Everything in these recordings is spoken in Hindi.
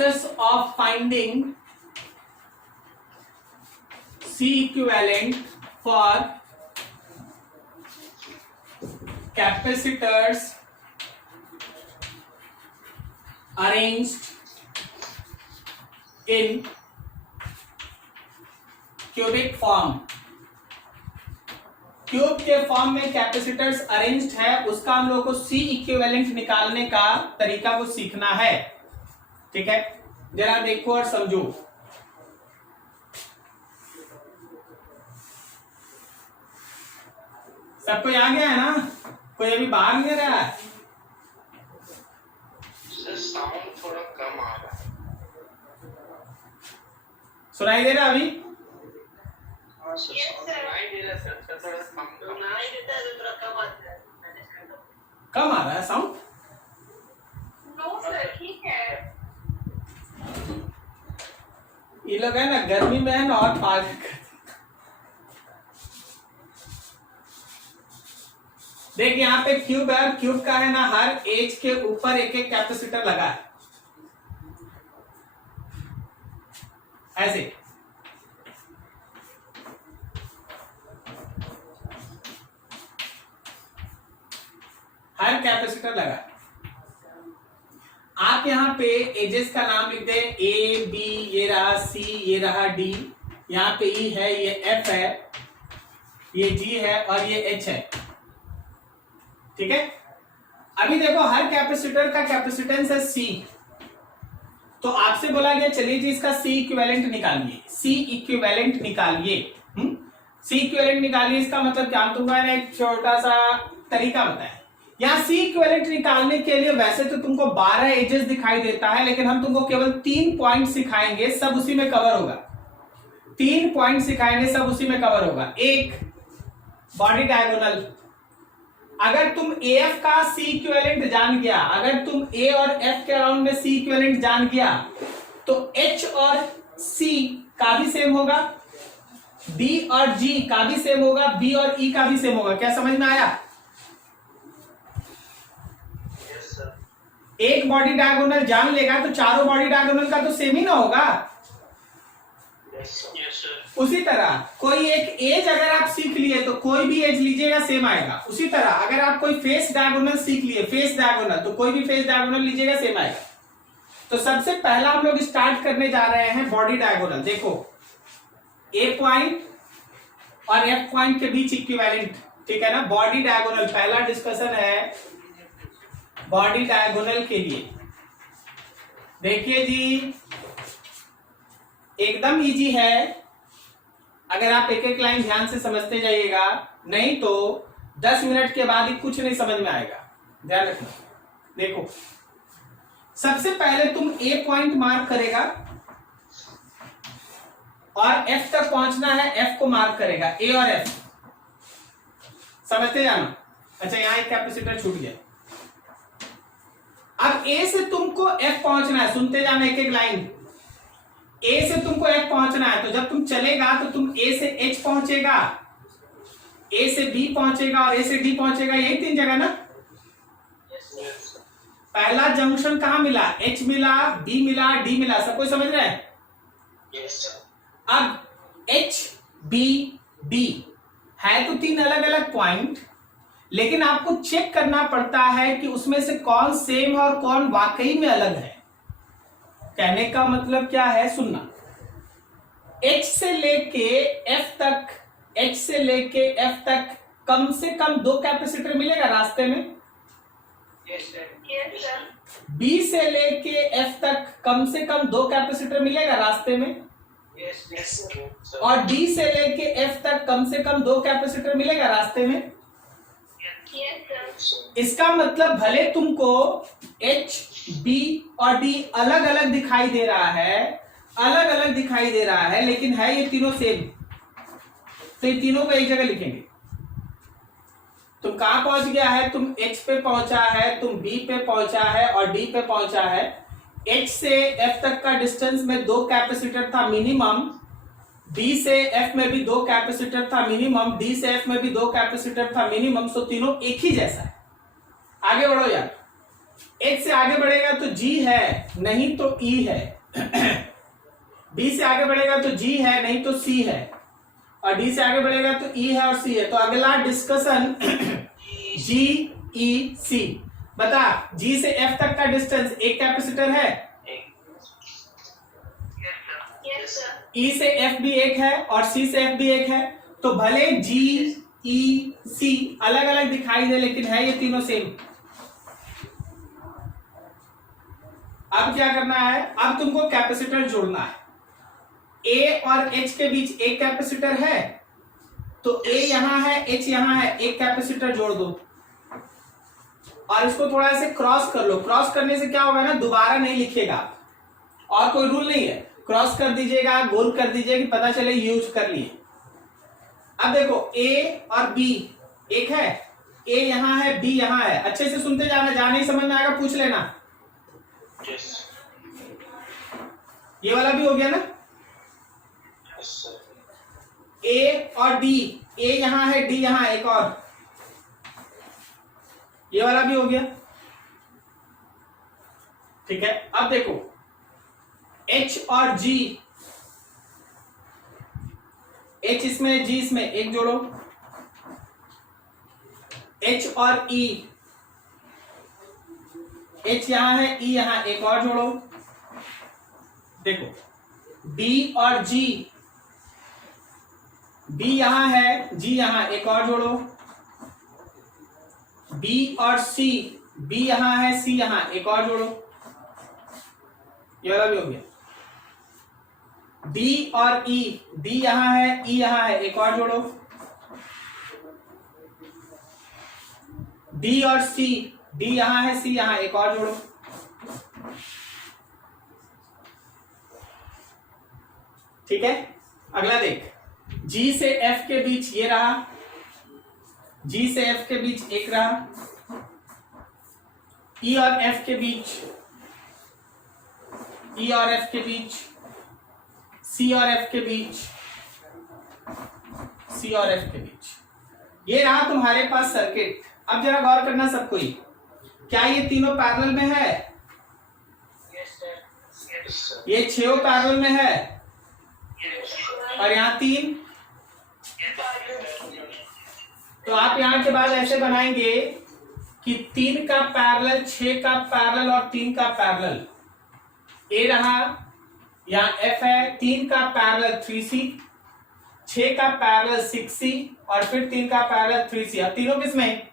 process of finding C equivalent for capacitors arranged in cubic form. Cube के फॉर्म में कैपेसिटर्स अरेंज्ड है, उसका हम लोग को सी इक्विवेलेंट निकालने का तरीका को सीखना है। ठीक है, जरा देखो और समझो। सबको आ गया है ना? कोई अभी बाहर नहीं रहा है? साउंड थोड़ा कम आ रहा है। सुनाई दे रहा अभी? कम आ रहा है साउंड? नो सर, ठीक है। ये लोग है ना गर्मी में है ना और पागल कर। देख यहाँ पे क्यूब है, क्यूब का है ना हर एज के ऊपर एक एक कैपेसिटर लगा है ऐसे। हर कैपेसिटर लगा है। आप यहाँ पे एजेस का नाम लिख दें, ए बी ये रहा, सी ये रहा, डी यहाँ पे ई है, ये एफ है, ये जी है और ये एच है। ठीक है, अभी देखो हर कैपेसिटर का कैपेसिटेंस है सी, तो आपसे बोला गया चलिए जी इसका सी इक्विवेलेंट निकालिए। सी इक्विवेलेंट निकालिए, सी इक्विवेलेंट निकालिए। इसका मतलब क्या, हम तुमको एक छोटा सा तरीका बताया। यहाँ सी इक्विवेलेंट निकालने के लिए वैसे तो तुमको 12 एजेस दिखाई देता है, लेकिन हम तुमको केवल 3 पॉइंट सिखाएंगे, सब उसी में कवर होगा। 3 पॉइंट सिखाएंगे, सब उसी में कवर होगा। एक, बॉडी डायगोनल। अगर तुम AF का सी इक्विवेलेंट जान गया, अगर तुम A और F के अराउंड में सी इक्विवेलेंट जान गया, तो H और C का भी सेम होगा, D और G का भी सेम होगा, B और E का भी सेम होगा। क्या समझ में आया? एक बॉडी डायगोनल जान लेगा तो चारों बॉडी डायगोनल का तो सेम ही ना होगा। उसी तरह कोई एक एज अगर आप सीख लिए तो कोई भी एज लीजिएगा सेम आएगा। उसी तरह अगर आप कोई फेस डायगोनल सीख लिए, फेस डायगोनल, तो कोई भी फेस डायगोनल लीजिएगा सेम आएगा। तो सबसे पहला हम लोग स्टार्ट करने जा रहे हैं बॉडी डायगोनल। देखो ए पॉइंट और एफ पॉइंट के बीच इक्विवेलेंट, ठीक है ना। बॉडी डायगोनल पहला डिस्कशन है बॉडी डायगोनल के लिए। देखिए जी एकदम इजी है, अगर आप एक एक लाइन ध्यान से समझते जाइएगा, नहीं तो 10 मिनट के बाद ही कुछ नहीं समझ में आएगा। ध्यान रखना। देखो सबसे पहले तुम ए पॉइंट मार्क करेगा और एफ तक पहुंचना है, एफ को मार्क करेगा, ए और एफ समझते जाना। अच्छा यहां एक कैपेसिटर छूट गया। अब ए से तुमको एफ पहुंचना है, सुनते जाना एक एक लाइन। ए से तुमको एफ पहुंचना है, तो जब तुम चलेगा तो तुम ए से एच पहुंचेगा, ए से बी पहुंचेगा और ए से डी पहुंचेगा। यही 3 जगह ना। पहला जंक्शन कहां मिला? एच मिला, बी मिला, डी मिला। सब कोई समझ रहा है? अब एच बी डी है तो 3 अलग अलग पॉइंट, लेकिन आपको चेक करना पड़ता है कि उसमें से कौन सेम और कौन वाकई में अलग है। कहने का मतलब क्या है, सुनना। H से लेके F तक, H से लेके F तक कम से कम 2 कैपेसिटर मिलेगा रास्ते में। B से लेके F तक कम से कम 2 कैपेसिटर मिलेगा रास्ते में। और D से लेके F तक कम से कम 2 कैपेसिटर मिलेगा रास्ते में। इसका मतलब भले तुमको H, B और D अलग अलग दिखाई दे रहा है, अलग अलग दिखाई दे रहा है, लेकिन है ये तीनों सेम। तो ये तीनों को एक जगह लिखेंगे। तुम कहां पहुंच गया है? तुम H पे पहुंचा है, तुम B पे पहुंचा है और D पे पहुंचा है। H से F तक का डिस्टेंस में 2 कैपेसिटर था मिनिमम, D से F में भी 2 कैपेसिटर था मिनिमम, D से F में भी 2 कैपेसिटर था मिनिमम। सो तीनों एक ही जैसा है। आगे बढ़ो यार। H से आगे बढ़ेगा तो G है, नहीं तो E है। B से आगे बढ़ेगा तो G है, नहीं तो C है, और D से आगे बढ़ेगा तो E है और C है। तो अगला डिस्कशन G E C। बता, G से F तक का डिस्टेंस एक कैपेसिटर है, Yes, sir. E से F भी एक है और C से F भी एक है। तो भले G E C अलग अलग दिखाई दे, लेकिन है ये तीनों सेम। अब क्या करना है, अब तुमको कैपेसिटर जोड़ना है। A और H के बीच एक कैपेसिटर है, तो A यहां है, H यहां है, एक कैपेसिटर जोड़ दो और इसको थोड़ा से क्रॉस कर लो। क्रॉस करने से क्या होगा ना, दोबारा नहीं लिखेगा, और कोई रूल नहीं है, क्रॉस कर दीजिएगा, गोल कर दीजिएगा कि पता चले यूज कर लिए। अब देखो A और B एक है, A यहां है, B यहां है। अच्छे से सुनते जाना, जहां नहीं समझ में आएगा पूछ लेना। Yes. ये वाला भी हो गया ना, Yes, sir. A और D, A यहां है, D यहां है, एक और ये वाला भी हो गया। ठीक है, अब देखो H और G, H इसमें, G इसमें, एक जोड़ो। H और E, H यहां है, E यहां, एक और जोड़ो। देखो B और G, B यहां है, G यहां, एक और जोड़ो। B और C, B यहां है, C यहां, एक और जोड़ो। ये वाला भी हो गया। D और E, D यहां है, E यहां है, एक और जोड़ो। D और C, D यहां है, C यहां, एक और जोड़ो। ठीक है, अगला देख, G से F के बीच ये रहा, G से F के बीच एक रहा, E और F के बीच, E और F के बीच, C और F के बीच, C और F के बीच, ये रहा तुम्हारे पास सर्किट। अब जरा गौर करना सबको ही, क्या ये तीनों पैरेलल में है? Yes, sir. Yes, sir. ये 6 पैरेलल में है, Yes. और यहाँ 3। Yes. तो आप यहाँ के बाद ऐसे बनाएंगे कि 3 का पैरेलल, 6 का पैरेलल और 3 का पैरेलल। ए रहा, यहाँ F है, 3 का पैरेलल 3C, 6 का पैरेलल 6C, और फिर 3 का पैरेलल 3C। अब तीनों किसमें?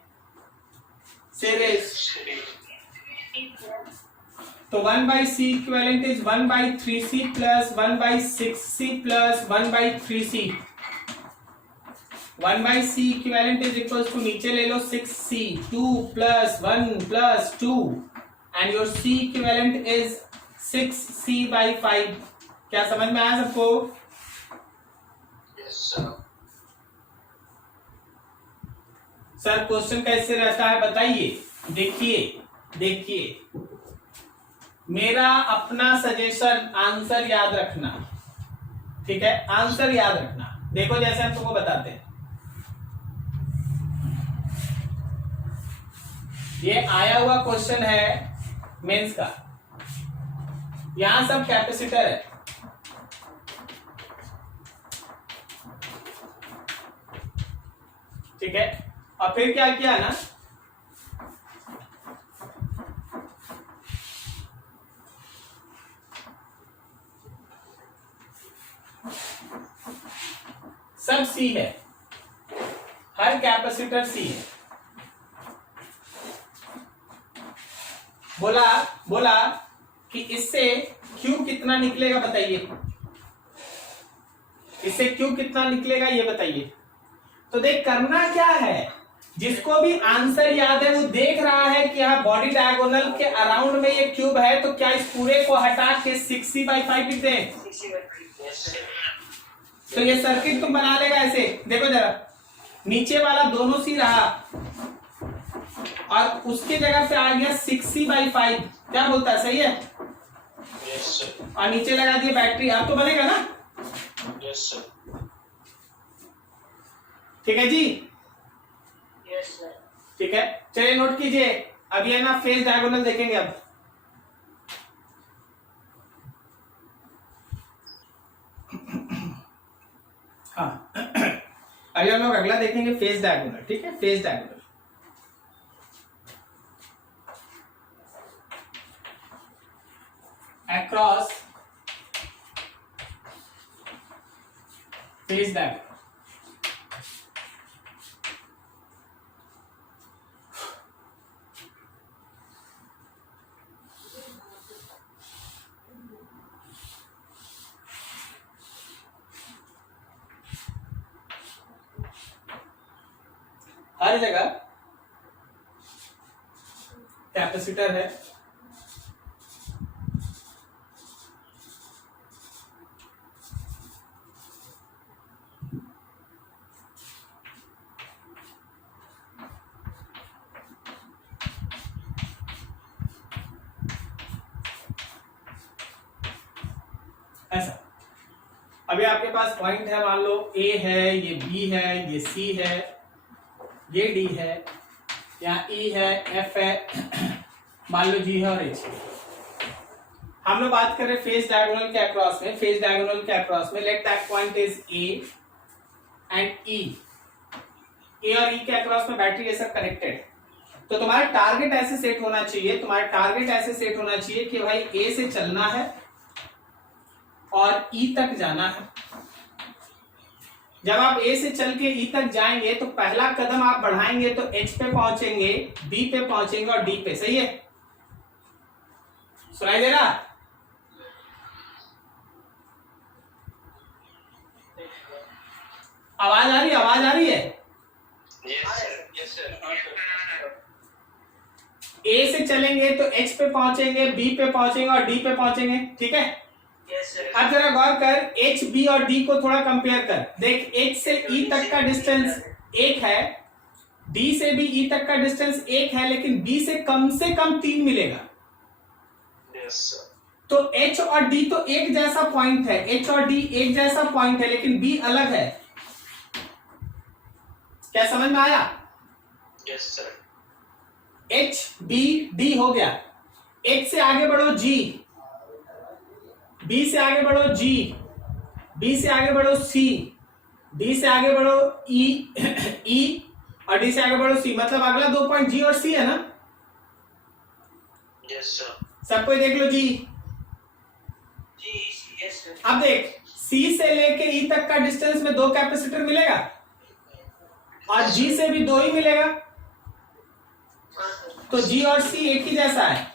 सीरीज। तो 1/C equivalent is 1/3C plus 1/6C plus 1/3C। 1/C equivalent is equals to, नीचे ले लो 6C, 2 + 1 + 2, and your C equivalent is 6C/5। क्या समझ में आया सबको? Yes, sir. सर क्वेश्चन कैसे रहता है बताइए। देखिए देखिए, मेरा अपना सजेशन, आंसर याद रखना। ठीक है, आंसर याद रखना। देखो जैसे हम तुमको बताते हैं, ये आया हुआ क्वेश्चन है मेंस का, यहां सब कैपेसिटर है। ठीक है, और फिर क्या किया ना, सब सी है, हर कैपेसिटर सी है। बोला कि इससे Q कितना निकलेगा बताइए, इससे Q कितना निकलेगा ये बताइए। तो देख करना क्या है, जिसको भी आंसर याद है वो देख रहा है कि यहाँ बॉडी डायगोनल के अराउंड में ये क्यूब है, तो क्या इस पूरे को हटा के 6C/5 लिख दें? Yes, sir. तो ये सर्किट तुम बना लेगा ऐसे। देखो जरा, नीचे वाला दोनों सी रहा और उसके जगह पे आ गया 6C/5। क्या बोलता है, सही है? Yes, sir. और नीचे लगा दिए बैटरी। अब तो बनेगा ना? Yes, sir. ठीक है जी, Yes, sir. ठीक है, चलिए नोट कीजिए। अब ये ना फेज डायगोनल देखेंगे अब। हाँ अभी हम लोग अगला देखेंगे फेज डायगोनल, ठीक है, face diagonal. Across face diagonal. हर जगह कैपेसिटर है, ऐसा। अभी आपके पास पॉइंट है, मान लो ए है, ये बी है, ये सी है, ये डी है, यहाँ ई है, एफ है, मान लो जी है और एच। हम लोग बात कर रहे फेज डायगोनल के अक्रॉस में। फेज डायगोनल के अक्रॉस में let that point is A and E. A और ई के अक्रॉस में बैटरी ये सब कनेक्टेड। तो तुम्हारा टारगेट ऐसे सेट होना चाहिए, तुम्हारा टारगेट ऐसे सेट होना चाहिए कि भाई ए से चलना है और ई तक जाना है। जब आप ए से चल के ई तक जाएंगे तो पहला कदम आप बढ़ाएंगे तो एच पे पहुंचेंगे, बी पे पहुंचेंगे और डी पे। सही है, सुनाई दे रहा? आवाज आ रही है? आवाज आ रही है? Yes sir. ए से चलेंगे तो एच पे पहुंचेंगे, बी पे पहुंचेंगे और डी पे पहुंचेंगे, ठीक है। Yes sir. अब जरा गौर कर, एच बी और डी को थोड़ा कंपेयर कर। देख, एच से ई तक का डिस्टेंस एक है, डी से भी ई तक का डिस्टेंस एक है, लेकिन बी से कम 3 मिलेगा। Yes sir. तो एच और डी तो एक जैसा पॉइंट है, एच और डी एक जैसा पॉइंट है, लेकिन बी अलग है। क्या समझ में आया? Yes sir. H B D हो गया। एच से आगे बढ़ो जी, बी से आगे बढ़ो जी, बी से आगे बढ़ो सी, डी से आगे बढ़ो ई ई और डी से आगे बढ़ो सी। मतलब अगला 2 पॉइंट जी और सी है ना। Yes sir. सबको देख लो जी। Yes sir. अब देख, सी से लेके ई तक का डिस्टेंस में 2 कैपेसिटर मिलेगा और जी से भी 2 ही मिलेगा। तो जी और सी एक ही जैसा है,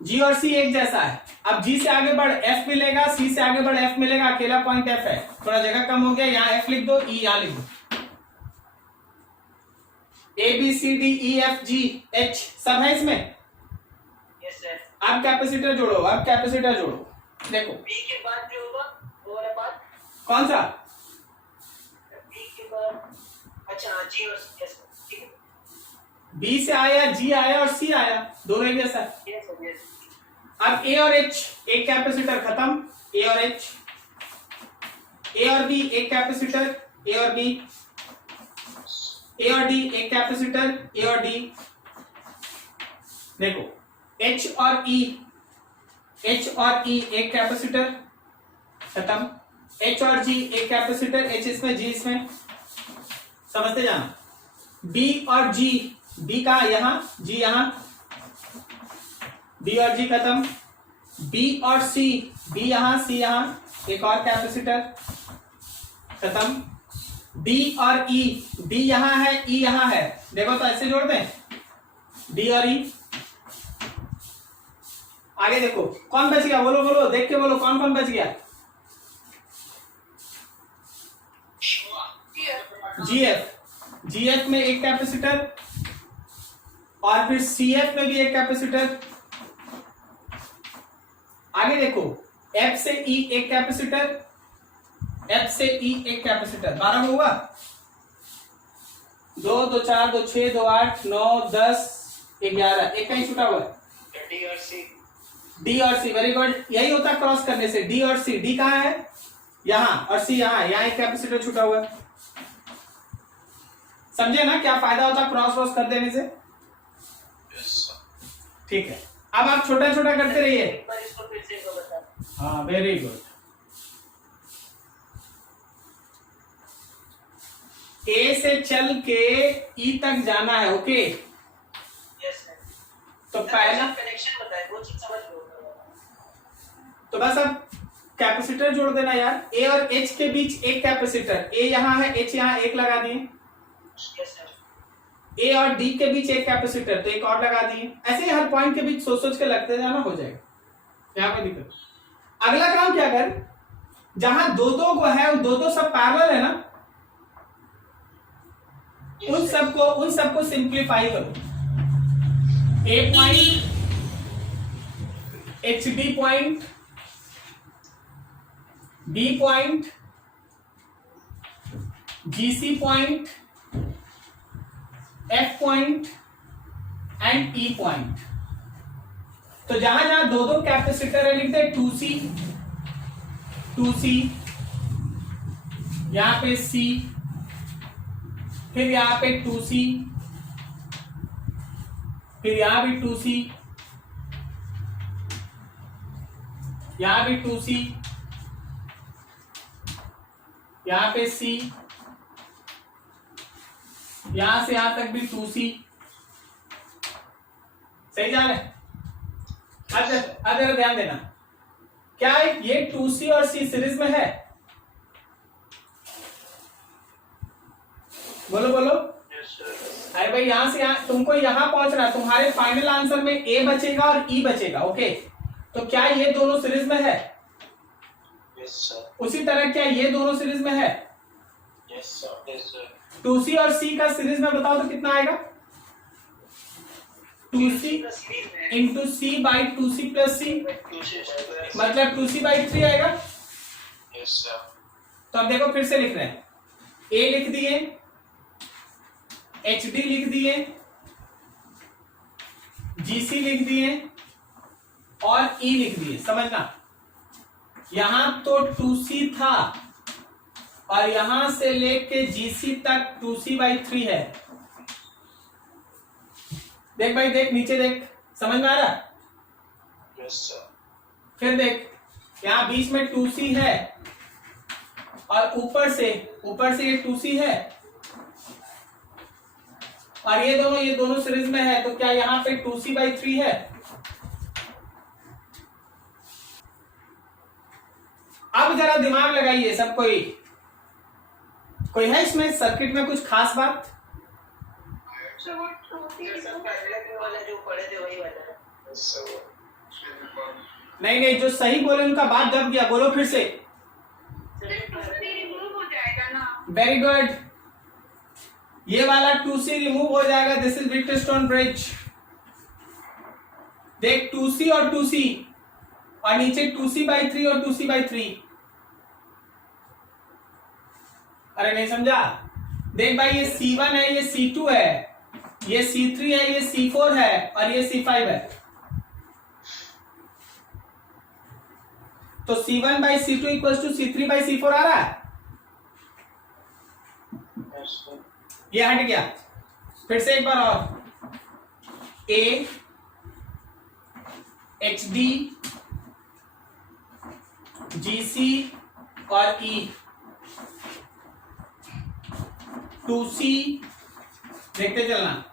जी और सी एक जैसा है। अब जी से आगे बढ़ एफ मिलेगा, सी से आगे बढ़ एफ मिलेगा। अकेला पॉइंट एफ है, थोड़ा जगह कम हो गया, यहाँ एफ लिख दो, ई यहाँ लिख दो। A B C D E F G H सब है इसमें। Yes sir. अब कैपेसिटर जोड़ो, अब कैपेसिटर जोड़ो। देखो B के बाद जो होगा वो वाला बात। कौन सा? B के बाद अच्छा हाँ G और yes sir. ठीक है. बी से आया, जी आया और सी आया, दोनों एक जैसा है। Yes sir. Yes. अब ए और एच एक कैपेसिटर खत्म, ए और एच। ए और बी एक कैपेसिटर, ए और बी। ए और डी एक कैपेसिटर, ए और डी। देखो एच और ई, एच और ई एक कैपेसिटर खत्म। एच और जी एक कैपेसिटर, एच इसमें जी इसमें, समझते जाना। बी और जी, बी का यहां, जी यहां, बी और जी खत्म। बी और सी, बी यहां, सी यहां, एक और कैपेसिटर खत्म। डी और ई, डी यहां है, ई यहां है। देखो तो ऐसे जोड़ दें, डी और ई। आगे देखो कौन बच गया, बोलो बोलो, देख के बोलो कौन कौन बच गया। जीएफ, जीएफ में एक कैपेसिटर और फिर सीएफ में भी एक कैपेसिटर। आगे देखो एफ से ई एक कैपेसिटर, एफ से ई एक कैपेसिटर, 12 होगा। 2 2 4 2 6 2 8 9 10 11, एक कहीं छूटा हुआ है। D और C. डी और सी, वेरी गुड। यही होता है क्रॉस करने से, डी और सी। डी कहाँ है? यहां, और सी यहां, यहां एक कैपेसिटर छूटा हुआ है। समझे ना क्या फायदा होता है क्रॉस क्रॉस कर देने से? ठीक है, अब आप छोटा छोटा करते रहिए। एक बार इसको फिर से बता। हाँ वेरी गुड। ए से चल के ई तक जाना है, ओके। Yes sir. तो पहला कनेक्शन बताए, वो चीज समझ लो। तो बस अब कैपेसिटर जोड़ देना यार। ए और एच के बीच एक कैपेसिटर, ए यहाँ है, एच यहाँ, एक लगा दिए। Yes sir. ए और डी के बीच एक कैपेसिटर, तो एक और लगा दिए। ऐसे ही हर पॉइंट के बीच सोच सोच के लगते जाना, हो जाएगा, यहाँ पे दिक्कत। अगला काम क्या कर, जहां दो दो को है, दो दो सब पैरेलल है ना, उन सबको सिंप्लीफाई करो। A point, H D point, B point, G C point, F point and E point. तो जहां जहां दो दो कैपेसिटर है लिखते हैं 2C, 2C, यहां पे C, फिर यहां पे 2C, फिर यहां भी 2C, यहां भी 2C, यहां पे C, यहां से यहां तक भी 2C। सही जा रहे हैं? अब जरा ध्यान देना, क्या ये 2C और C सीरीज में है? बोलो बोलो। अरे भाई यहां से यहां तुमको यहां पहुंचना, तुम्हारे फाइनल आंसर में ए बचेगा और ई बचेगा, ओके। तो क्या ये दोनों सीरीज में है? Yes sir. उसी तरह क्या ये दोनों सीरीज में है? Yes sir. Yes sir. 2C और C का सीरीज में बताओ तो कितना आएगा? 2C into C by 2C plus C, मतलब 2C बाई 3 आएगा। Yes sir. तो अब देखो फिर से लिख रहे हैं, A लिख दिए, HD लिख दिए, GC लिख दिए और E लिख दिए। समझना, यहां तो 2C था और यहां से लेके GC तक 2C बाई 3 है। देख भाई देख, नीचे देख, समझ में आ रहा? Yes sir. फिर देख, यहां बीच में 2C है और ऊपर से ये 2C है और ये दोनों सीरीज में है, तो क्या यहां पे 2C बाई 3 है? अब जरा दिमाग लगाइए सब, कोई है इसमें सर्किट में कुछ खास बात? वाला जो पढ़े थे वही वाला है। नहीं, जो सही बोले उनका बात दब गया, बोलो फिर से। रिमूव हो जाएगा ना। वेरी गुड, ये वाला 2C रिमूव हो जाएगा। This is Bridgestone bridge. देख 2C और 2C और नीचे 2C बाई 3 और 2C बाई 3। अरे नहीं समझा? देख भाई, ये C1 है, ये C2 है, ये C3 है, ये C4 है और ये C5 है। तो C1 by C2 equals to C3 by C4 आ रहा है। ये हट गया। फिर से एक बार और, A, HD, GC और E, 2C, देखते चलना,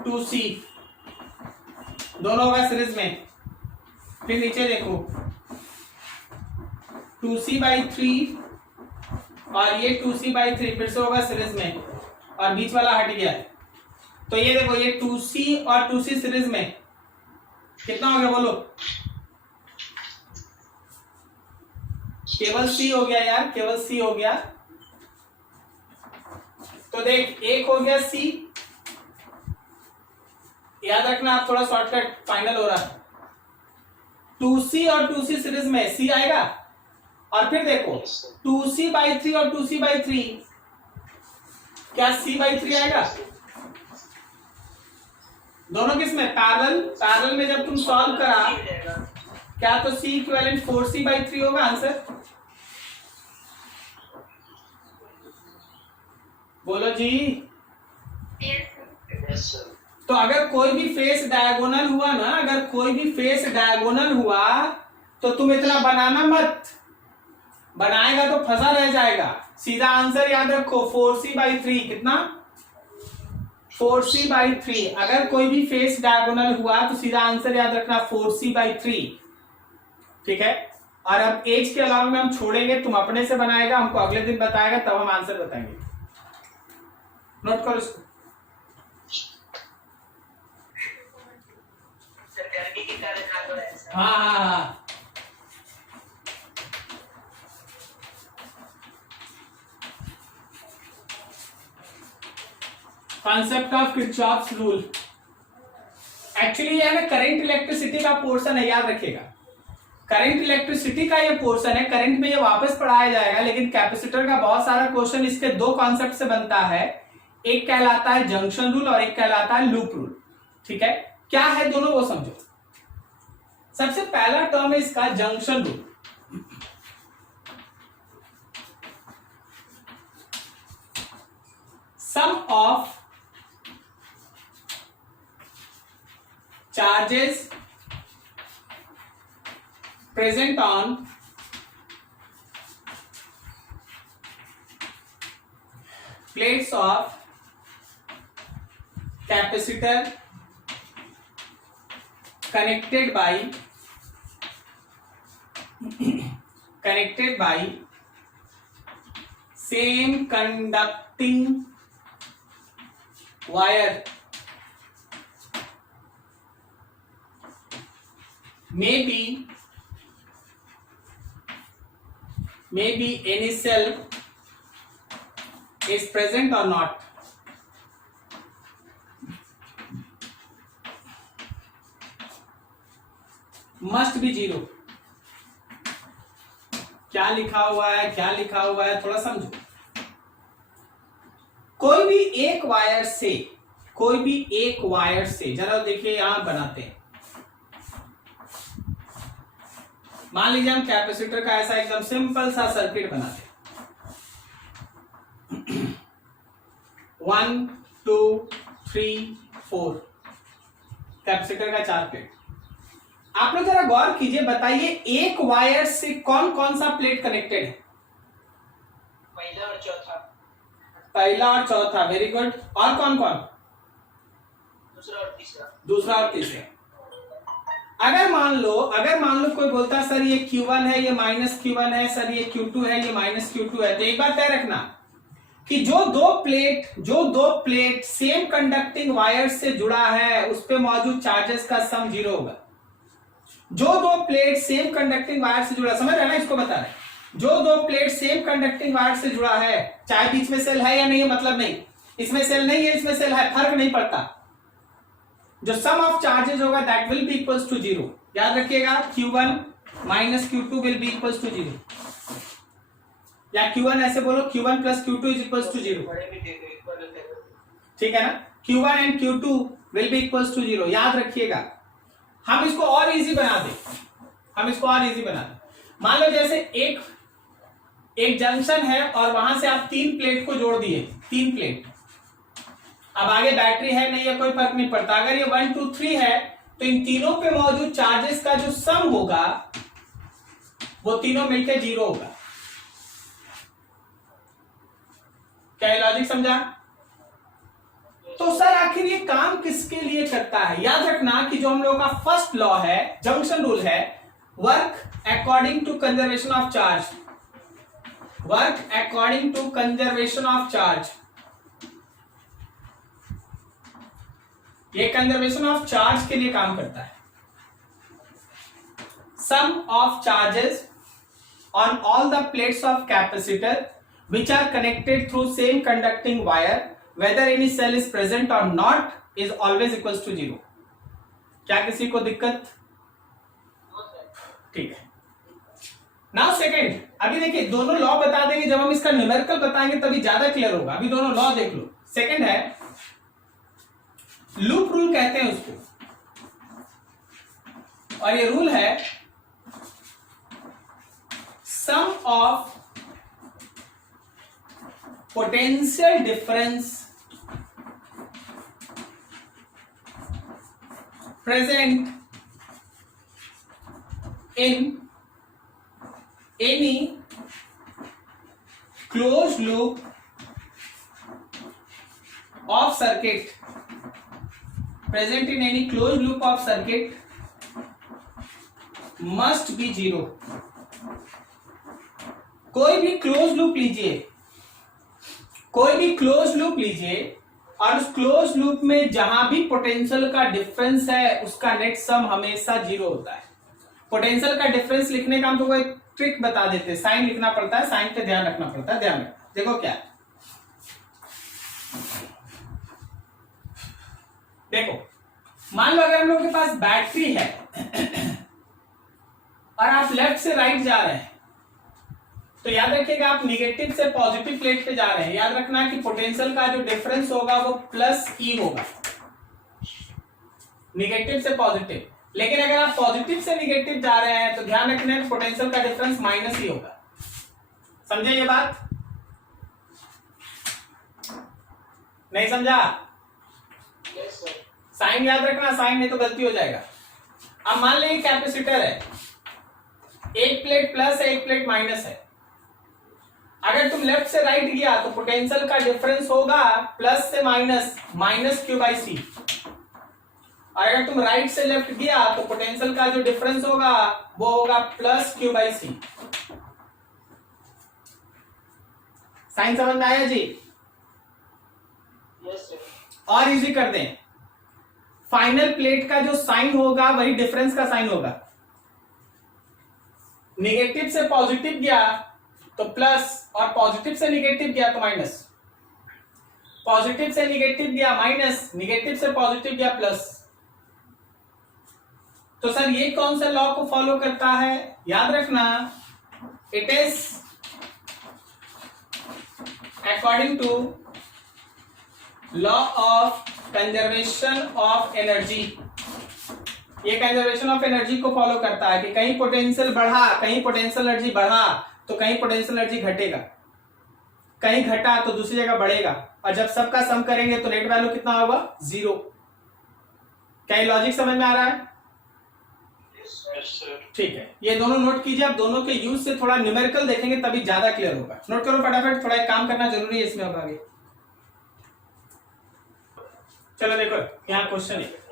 2C दोनों होगा सीरीज में। फिर नीचे देखो 2C बाई 3 और ये 2C बाई 3 फिर से होगा सीरीज में और बीच वाला हट गया। तो ये देखो, ये 2C और 2C सीरीज में कितना हो गया बोलो? केवल C हो गया यार, केवल C हो गया। तो देख, एक हो गया C, याद रखना आप, थोड़ा शॉर्टकट फाइनल हो रहा है। 2C और 2C सीरीज में C आएगा और फिर देखो 2C बाई 3 और 2C बाई 3, क्या C बाई 3 आएगा? दोनों किस में? पैरेलल में जब तुम सॉल्व करा, क्या तो C इक्विवेलेंट 4C बाई 3 होगा आंसर? बोलो जी। Yes yes sir. तो अगर कोई भी फेस डायगोनल हुआ ना, अगर कोई भी फेस डायगोनल हुआ तो तुम इतना बनाना मत, बनाएगा तो फंसा रह जाएगा। सीधा आंसर याद रखो 4c/3 कितना 4c/3। अगर कोई भी फेस डायगोनल हुआ तो सीधा आंसर याद रखना 4c/3। ठीक है, और अब एज के अलावा में हम छोड़ेंगे, तुम अपने से बनाएगा, हमको अगले दिन बताएगा, तब हम आंसर बताएंगे। नोट करो इसको। सर गर्मी के कारण हाल हो रहा है सर। हाँ concept of Kirchhoff's rule, actually ये है ना करंट इलेक्ट्रिसिटी का पोर्शन है, याद रखिएगा। करंट इलेक्ट्रिसिटी का ये पोर्शन है, करंट में ये वापस पढ़ाया जाएगा, लेकिन कैपेसिटर का बहुत सारा क्वेश्चन इसके दो कॉन्सेप्ट से बनता है। एक कहलाता है जंक्शन रूल और एक कहलाता है लूप रूल। ठीक है, क्या है दोनों वो समझो। सबसे पहला टर्म है इसका junction rule. Sum of charges present on plates of capacitor connected by same conducting wire maybe any cell is present or not. Must be zero. क्या लिखा हुआ है, क्या लिखा हुआ है, थोड़ा समझो। कोई भी एक वायर से जरा देखिए, यहां बनाते हैं। मान लीजिए हम कैपेसिटर का ऐसा एकदम सिंपल सा सर्किट बनाते हैं। 1 2 3 4 कैपेसिटर का 4 प्लेट। आप लोग जरा गौर कीजिए, बताइए एक वायर से कौन कौन सा प्लेट कनेक्टेड है? पहला और चौथा। पहला और चौथा, वेरी गुड। और कौन कौन? दूसरा और तीसरा। दूसरा और तीसरा। अगर मान लो कोई बोलता है सर ये Q1 है, ये -Q1 है, सर ये Q2 है, ये -Q2 है, तो एक बात तय रखना कि जो दो प्लेट सेम कंडक्टिंग वायर से जुड़ा है उस पे मौजूद चार्जेस का सम 0 होगा। जो दो प्लेट सेम कंडक्टिंग वायर से जुड़ा, समझ रहे ना, इसको बता रहे हैं। जो दो प्लेट सेम कंडक्टिंग वायर से जुड़ा है, चाहे बीच में सेल है या नहीं है मतलब नहीं, इसमें सेल नहीं है, इसमें सेल है, फर्क नहीं पड़ता, जो सम ऑफ चार्जेस होगा that will be equals to 0। याद रखिएगा Q1 minus Q2 will be equals to 0, या Q1 ऐसे बोलो, Q1 plus Q2 is equals to 0। ठीक है ना, Q1 and Q2 will be equals to 0। याद रखिएगा। हम इसको और इजी बना दें, मान लो जैसे एक जंक्शन है और वहां से आप 3 प्लेट को जोड़ दिए, 3 प्लेट। अब आगे बैटरी है नहीं है कोई फर्क नहीं पड़ता, अगर ये 1 2 3 है तो इन तीनों पे मौजूद चार्जेस का जो सम होगा वो तीनों मिलकर 0 होगा। क्या लॉजिक समझा? तो सर आखिर ये काम किसके लिए करता है? याद रखना कि जो हम लोगों का फर्स्ट लॉ है, जंक्शन रूल है, work according to conservation of charge. Work according to conservation of charge, ये कंजर्वेशन ऑफ चार्ज के लिए काम करता है। Sum of charges on all the plates of capacitor which are connected through same conducting wire whether any cell is present or not is always equals to 0। क्या किसी को दिक्कत? ठीक है। नाउ सेकंड, अभी देखिए दोनों लॉ बता देंगे, जब हम इसका न्यूमेरिकल बताएंगे तभी ज्यादा क्लियर होगा। अभी दोनों लॉ देख लो। सेकंड है लूप रूल कहते हैं उसको, और ये रूल है sum of potential difference present in any closed loop of circuit, present in any closed loop of circuit must be zero. कोई भी क्लोज लूप लीजिए, कोई भी क्लोज लूप लीजिए और उस क्लोज लूप में जहां भी पोटेंशियल का डिफरेंस है उसका नेट सम हमेशा जीरो होता है। पोटेंशियल का डिफरेंस लिखने का हम तो एक ट्रिक बता देते हैं, साइन लिखना पड़ता है, साइन पे ध्यान रखना पड़ता है। ध्यान में देखो क्या है, देखो मान लो अगर हम लोग के पास बैटरी है और आप लेफ्ट से राइट जा रहे हैं, तो याद रखिएगा आप निगेटिव से पॉजिटिव प्लेट पे जा रहे हैं। याद रखना कि पोटेंशियल का जो डिफरेंस होगा वो प्लस ई होगा, निगेटिव से पॉजिटिव। लेकिन अगर आप पॉजिटिव से निगेटिव जा रहे हैं तो ध्यान रखना पोटेंशियल का डिफरेंस माइनस ही होगा। समझे ये बात? नहीं समझा? Yes sir. साइन याद रखना, साइन नहीं तो गलती हो जाएगा। अब मान लें कैपेसिटर है, एक प्लेट प्लस है एक प्लेट माइनस है। अगर तुम लेफ्ट से राइट गया तो पोटेंशियल का डिफरेंस होगा प्लस से माइनस, माइनस क्यू बाई सी। और अगर तुम राइट से लेफ्ट गया तो पोटेंशियल का जो डिफरेंस होगा वो होगा plus Q by C. Sign समझ में आया जी? Yes sir. और इजी कर दें, फाइनल प्लेट का जो साइन होगा वही डिफरेंस का साइन होगा। निगेटिव से पॉजिटिव गया तो प्लस और पॉजिटिव से निगेटिव गया तो माइनस, पॉजिटिव से निगेटिव गया माइनस, निगेटिव से पॉजिटिव गया प्लस। तो सर ये कौन सा लॉ को फॉलो करता है? याद रखना, it is according to law of conservation of energy. ये कंजर्वेशन ऑफ एनर्जी को फॉलो करता है कि कहीं पोटेंशियल बढ़ा, कहीं पोटेंशियल एनर्जी बढ़ा तो कहीं पोटेंशियल एनर्जी घटेगा, कहीं घटा तो दूसरी जगह बढ़ेगा, और जब सबका सम करेंगे तो नेट वैल्यू कितना होगा? जीरो। क्या ये लॉजिक समझ में आ रहा है? ठीक है, ये दोनों नोट कीजिए। आप दोनों के यूज से थोड़ा न्यूमेरिकल देखेंगे तभी ज्यादा क्लियर होगा। नोट करो फटाफट, थोड़ा एक काम करना जरूरी है इसमें अब आगे। चलो देखो यहाँ क्वेश्चन है,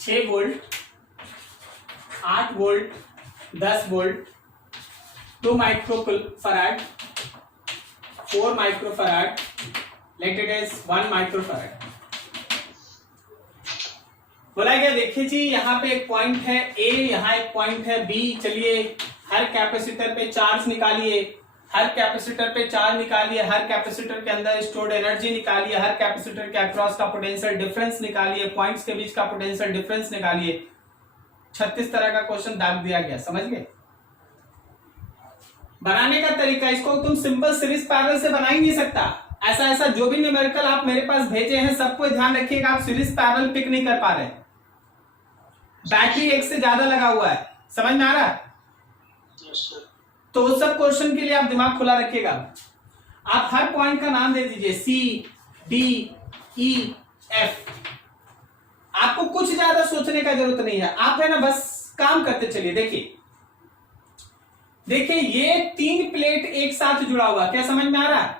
छह volt, 8 volt, 10 volt, 2 microfarad, 4 microfarad, let it is 1 microfarad. बोला गया देखिए जी यहाँ पे एक पॉइंट है ए, यहाँ एक पॉइंट है बी। चलिए हर कैपेसिटर पे चार्ज निकालिए, हर कैपेसिटर पे चार्ज निकालिए, हर कैपेसिटर के अंदर स्टोर्ड एनर्जी निकालिए, हर कैपेसिटर के अक्रॉस का पोटेंशियल डिफरेंस निकालिए, पॉइंट्स के बीच का पोटेंशियल डिफरेंस निकालिए। 36 तरह का क्वेश्चन दाग दिया गया, समझ गए? बनाने का तरीका, इसको तुम सिंपल सीरीज पैरेलल से बना ही नहीं सकता। ऐसा ऐसा जो भी न्यूमेरिकल आप मेरे पास भेजे हैं सबको ध्यान रखिएगा, आप सीरीज पैरेलल पिक नहीं कर पा रहे। बैटरी एक से ज्यादा लगा हुआ है, समझ में आ रहा है? तो उस सब क्वेश्चन के लिए आप दिमाग खुला रखिएगा। आप हर पॉइंट का नाम दे दीजिए, सी, डी, ई, एफ। आपको कुछ ज्यादा सोचने का जरूरत नहीं है, आप है ना बस काम करते चलिए। देखिए देखिए ये 3 प्लेट एक साथ जुड़ा हुआ, क्या समझ में आ रहा है?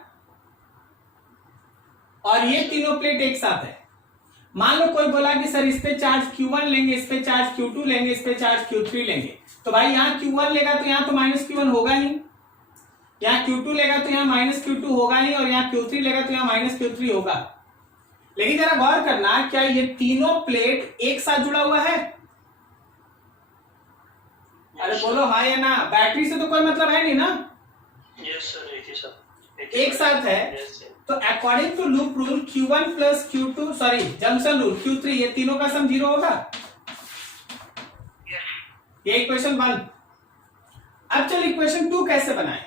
और ये तीनों प्लेट एक साथ है। मान लो कोई बोला कि सर इस पे चार्ज Q1 लेंगे, इस पे चार्ज Q2 लेंगे, इस पे चार्ज Q3 लेंगे। तो भाई यहाँ Q1 लेगा तो यहाँ तो माइनस Q1 होगा नहीं, यहाँ Q2 लेगा तो यहाँ माइनस Q2 होगा नहीं, और यहाँ Q3 लेगा तो यहाँ माइनस Q3 होगा। लेकिन जरा गौर करना, क्या ये तीनों प्लेट एक साथ जुड़ा हुआ है? अरे बोलो हाँ या ना, बैटरी से तो कोई मतलब है नहीं ना। यस सर, एक साथ है। तो according to loop rule Q1 plus Q2 sorry junction rule Q3, ये तीनों का सम 0 होगा। ये इक्वेशन 1। अब चल इक्वेशन 2 कैसे बनाए?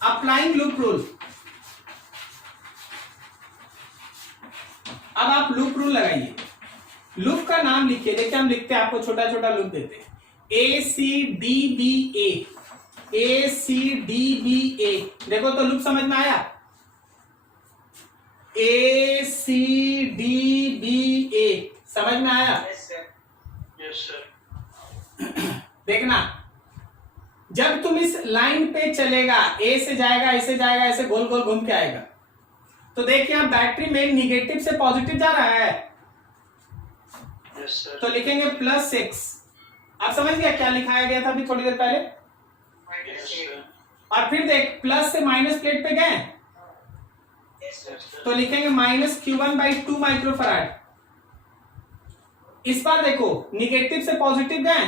Applying loop rule. अब आप लूप रूल लगाइए, लूप का नाम लिखिए। देखिए हम लिखते हैं, आपको छोटा छोटा लूप देते हैं। ए सी डी बी ए सी डी बी ए, देखो तो लूप समझ में आया? ए सी डी बी ए समझ में आया? Yes sir. देखना, जब तुम इस लाइन पे चलेगा, ए से जाएगा, ऐसे जाएगा, ऐसे गोल गोल घूम के आएगा, तो देखिए यहाँ बैटरी में निगेटिव से पॉजिटिव जा रहा है, यस सर। तो लिखेंगे +6। आप समझ गया क्या लिखाया गया था अभी थोड़ी देर पहले? Yes sir. और फिर देख, प्लस से माइनस प्लेट पे गए, यस सर। तो लिखेंगे -Q1/2 माइक्रोफराड। इस बार देखो, निगेटिव से पॉजिटिव गए,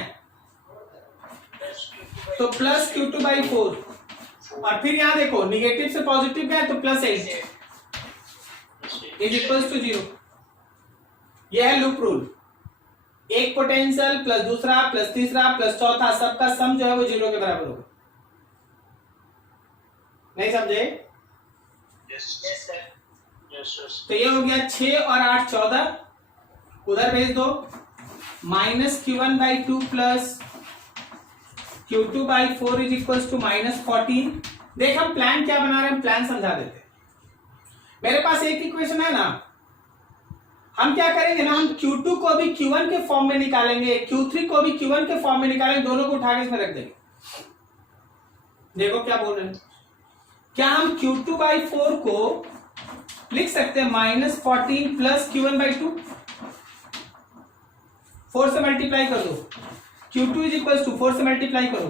तो +Q2/4। और फिर यहाँ देखो, निगेटिव से पॉजिटिव गए तो +8 = 0। यह है लूप रूल। एक पोटेंशियल प्लस दूसरा प्लस तीसरा प्लस चौथा, सबका सम जो है वो 0 के बराबर होगा। नहीं समझे? Yes sir. Yes sir. तो ये हो गया 6 और 8 14, उधर भेज दो। -Q1/2 plus Q2/4 = -14। देख हम प्लान क्या बना रहे हैं, प्लान समझा देते हैं। मेरे पास एक इक्वेशन है ना, हम क्या करेंगे ना, हम Q2 को भी Q1 के फॉर्म में निकालेंगे, Q3 को भी Q1 के फॉर्म में निकालेंगे, दोनों को उठा के इसमें रख देंगे। देखो क्या बोल रहे हैं, क्या हम Q2/4 को लिख सकते हैं -14 प्लस Q1/2? 4 से मल्टीप्लाई कर दो, Q2 = 4 से मल्टीप्लाई करो,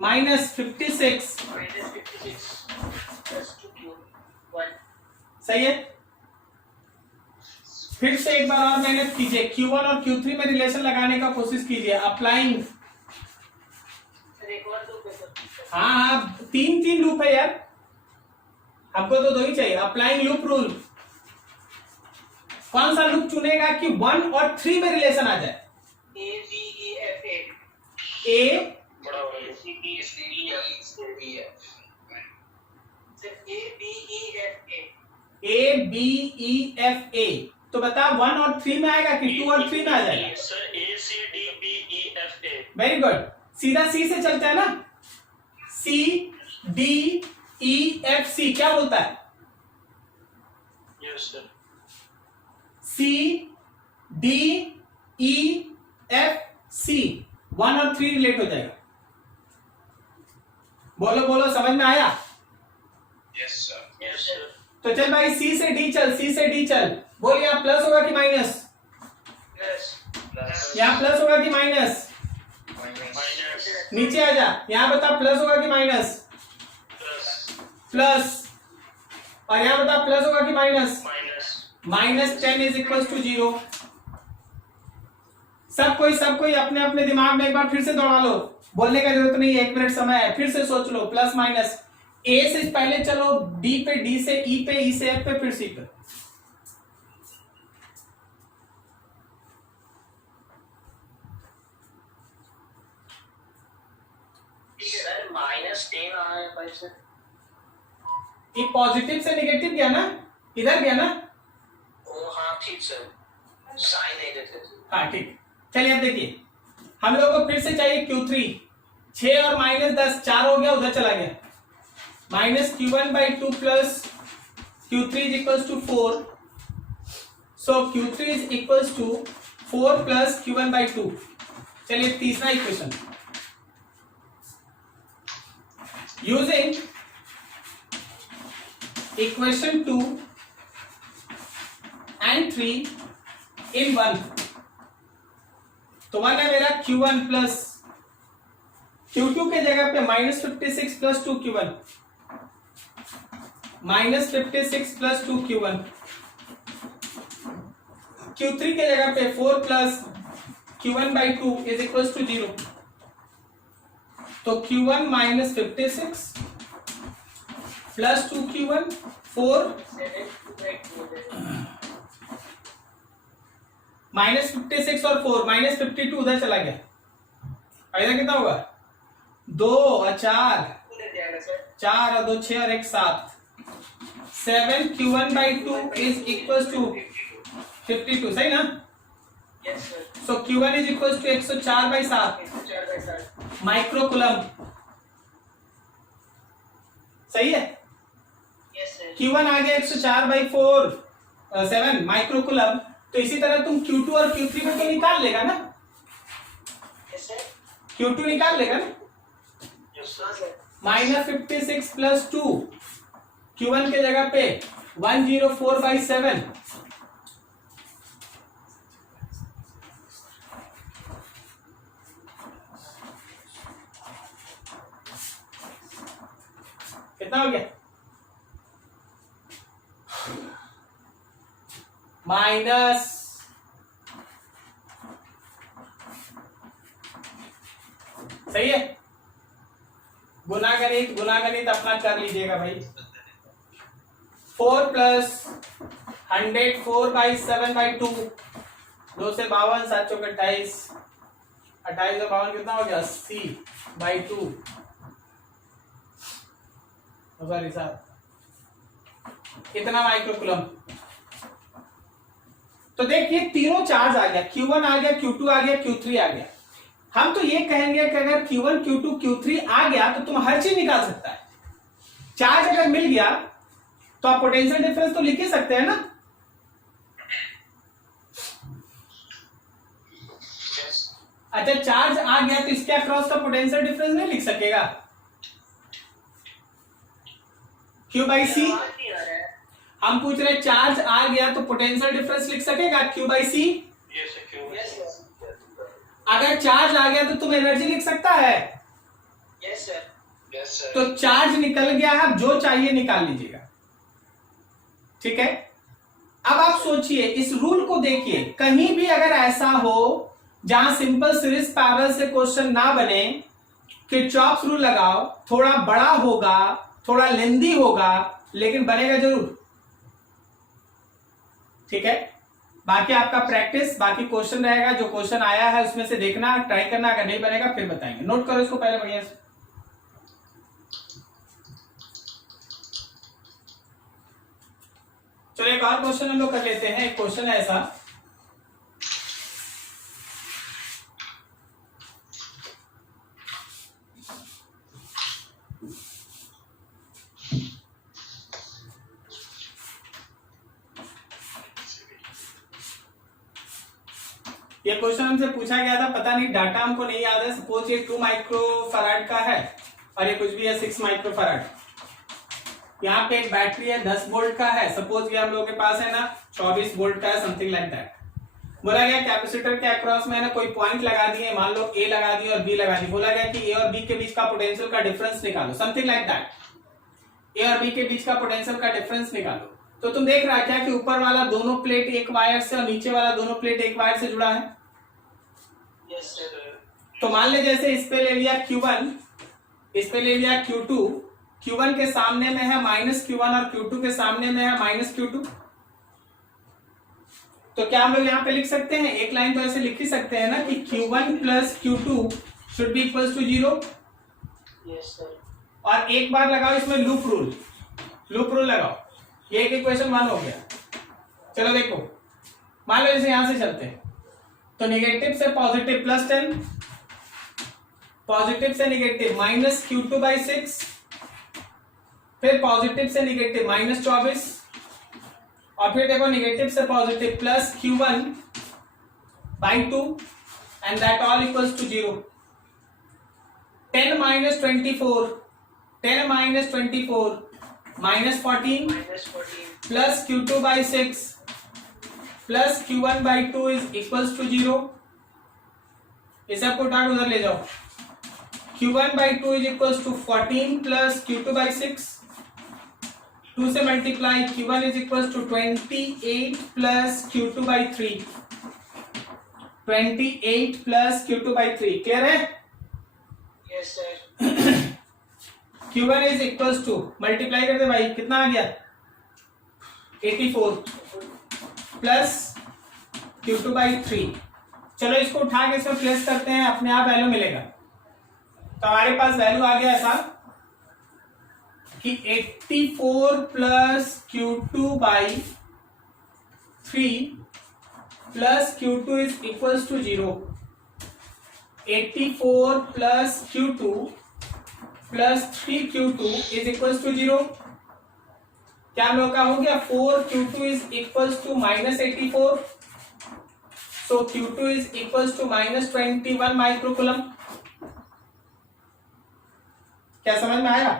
-56 प्लस 2Q1। सही है। फिर से एक बार और मेहनत कीजिए, Q1 और Q3 में रिलेशन लगाने का कोशिश कीजिए। अप्लाइंग, हाँ हाँ, 3 लूप है यार, हमको तो 2 ही चाहिए। अप्लाइंग लूप रूल, कौन सा लूप चुनेगा कि 1 और 3 में रिलेशन आ जाए? A B E F A। ए बड़ा वाला A C B C D E F। सिर्फ A B E F A। ABEFA, तो बता 1 और 3 में आएगा कि 2 और 3 में आ जाएगा? Sir A C D B E F A। Very good, सीधा C से चलता है ना, C D E F C क्या बोलता है? Yes sir. C D E F C, 1 और 3 रिलेट हो जाएगा। बोलो बोलो, समझ में आया? Yes sir. Yes sir. तो चल भाई, C से D चल, C से D चल। बोल, यहाँ प्लस होगा कि माइनस? प्लस। यहाँ प्लस होगा कि माइनस? माइनस। नीचे आ जा, यहाँ बता प्लस होगा कि माइनस? प्लस। प्लस। और यहाँ बता प्लस होगा कि माइनस? माइनस। -10 = 0। सब कोई अपने अपने दिमाग में एक बार फिर से दौड़ा लो, बोलने का जरूरत नहीं है, 1 मिनट समय है, फिर से सोच लो। प्लस माइनस, ए से पहले चलो डी पे, डी से ई पे, ई से एफ पे, फिर सी पे। सर -10 आ रहा है भाई सर। ये पॉजिटिव से नेगेटिव गया ना, इधर गया ना? ओ हाँ ठीक सर, साइन दे देते। हाँ ठीक। चलिए अब देखिए, हम लोग को फिर से चाहिए Q3। 6 और -10, 4 हो गया, उधर चला गया। -Q1/2 plus Q3 = 4। सो Q3 = 4 प्लस Q1/2। चलिए तीसरा equation, using equation 2 and 3 in 1। तो 1 है मेरा Q1 प्लस Q2 के जगह पे -56 plus 2Q1, -56 plus 2Q1। Q3 के जगह पे 4 प्लस Q1/2 = 0। तो Q1 -56 प्लस 2Q1 4, -56 और 4, -52 उधर चला गया। इधर कितना होगा? 2 और 4, 4 और 2 6 और 1 7। 7 Q1/2 = 52 सही ना। Yes, sir. So Q1 is equal to 104/7 104/7. Microcoulomb, सही है। Yes, sir. Q1 आ गया 104/7 माइक्रोकुलम, तो इसी तरह तुम Q2 और Q3 को तो निकाल लेगा ना, Yes, sir. Q2 निकाल लेगा ना। Yes, sir. -56 + 2 Q1 के जगह पे 104/7 कितना हो गया, माइनस सही है। गुनागणित अपना कर लीजिएगा भाई। 4 + 100 4/7/2 2 से 52 7 चौक 28 28 और 52 कितना हो गया 80/2 सॉरी साहब कितना माइक्रोकुलम। तो देखिए तीनों चार्ज आ गया, Q1 आ गया, Q2 आ गया, Q3 आ गया। हम तो ये कहेंगे कि अगर Q1 Q2 Q3 आ गया तो तुम हर चीज निकाल सकता है। चार्ज अगर मिल गया तो आप पोटेंशियल डिफरेंस तो लिख ही सकते हैं ना। अच्छा चार्ज आ गया तो इसके अक्रॉस का पोटेंशियल डिफरेंस नहीं लिख सकेगा, Q/C। हम पूछ रहे चार्ज आ गया तो पोटेंशियल डिफरेंस लिख सकेगा Q/C। Yes, sir. अगर चार्ज आ गया तो तुम एनर्जी लिख सकता है। Yes, sir. Yes, sir. तो चार्ज निकल गया है, अब जो चाहिए निकाल लीजिएगा, ठीक है। अब आप सोचिए इस रूल को देखिए, कहीं भी अगर ऐसा हो जहां सिंपल सीरीज पैरेलल से क्वेश्चन ना बने, किरचॉफ्स रूल लगाओ, थोड़ा बड़ा होगा, थोड़ा लेंदी होगा, लेकिन बनेगा जरूर, ठीक है। बाकी आपका प्रैक्टिस, बाकी क्वेश्चन रहेगा, जो क्वेश्चन आया है उसमें से देखना, ट्राई करना, अगर नहीं बनेगा फिर बताएंगे। नोट करो इसको पहले बढ़िया से। चलो एक और क्वेश्चन हम लोग कर लेते हैं। एक क्वेश्चन है ऐसा, ये क्वेश्चन हमसे पूछा गया था, पता नहीं डाटा हमको नहीं याद है। सपोज ये 2 माइक्रोफैराड का है और ये कुछ भी है 6 माइक्रोफैराड। यहाँ पे एक बैटरी है 10 वोल्ट का है, सपोज ये हम लोग के पास है ना 24 वोल्ट का है, समथिंग लाइक दैट। बोला गया कैपेसिटर के अक्रॉस में ना कोई पॉइंट लगा दिए, मान लो ए लगा दी और बी लगा दी। बोला गया कि ए और बी के बीच का पोटेंशियल का डिफरेंस निकालो, समथिंग लाइक दैट। ए और बी के बीच का पोटेंशियल का डिफरेंस निकालो। तो तुम देख रहा है क्या कि ऊपर वाला दोनों प्लेट एक वायर से और नीचे वाला दोनों प्लेट एक वायर से जुड़ा है। Yes, sir. तो मान ले जैसे इस पे ले लिया Q1, इस पे ले लिया Q2, Q1 के सामने में है -Q1 और Q2 के सामने में है -Q2। तो क्या हम लोग यहाँ पे लिख सकते हैं, एक लाइन तो ऐसे लिख ही सकते हैं ना कि Q1 + Q2 should be equals to 0। Yes, sir. और एक बार लगाओ इसमें लूप रूल लगाओ, ये एक इक्वेशन 1 हो गया। चलो देखो, मान लो जैसे यहां से चलते हैं, तो नेगेटिव से पॉजिटिव +10, पॉजिटिव से नेगेटिव -Q2/6, फिर पॉजिटिव से नेगेटिव -24, और फिर देखो नेगेटिव से positive +Q1/2 and that all equals to 0। 10 - 24 -14 -14. +Q2/6 +Q1/2 is equals to 0। इसे आपको उठा के उधर ले जाओ। Q1/2 is equals to 14 +Q2/6, 2 से multiply, Q1 is equals to 28 +Q2/3, 28 +Q2/3। Clear है? Yes, sir. Q1 is equals to, multiply कर दे भाई, कितना आ गया 84 +Q2/3। चलो इसको उठा के इसमें प्लेस करते हैं, अपने आप वैल्यू मिलेगा। तो हमारे पास वैल्यू आ गया ऐसा कि 84 +Q2/3 plus Q2 is equals to 0। 84 plus Q2 plus 3Q2 is equals to 0। क्या हम लोग का हो गया 4Q2 is equals to -84, so Q2 is equals to -21 microcoulomb. क्या समझ में आया?